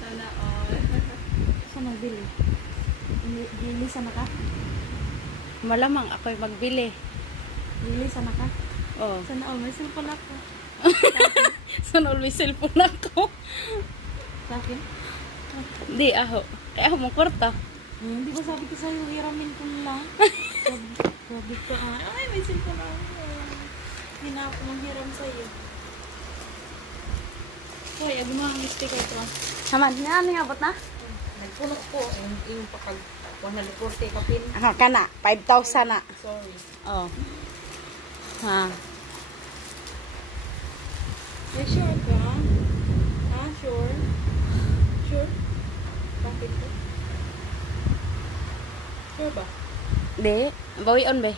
Sana all. Saan nagbili? Bili sana ka? Malamang ako'y magbili. Bili sana ka? Oh. Sana all. May cellphone ako. Sun always cellphone ako. Sa akin? Di ako. Ay ako mong kwarta. Hindi ba sabi ko sa'yo, hiramin ko lang. Sabi ka, ay may cellphone ako. Hindi na ako manghiram sa'yo. Hoy, abi mo ang sticker ito. Hamad na, ano nga ba't na? Nagpuno ko. Yung pakag 140 kapin. Aha, kana. 5,000 na. Sorry. Oh. Ha. Ay, sure ka? Sure? Sure? Bakit ko? Sure ba? Di. Bawi on be.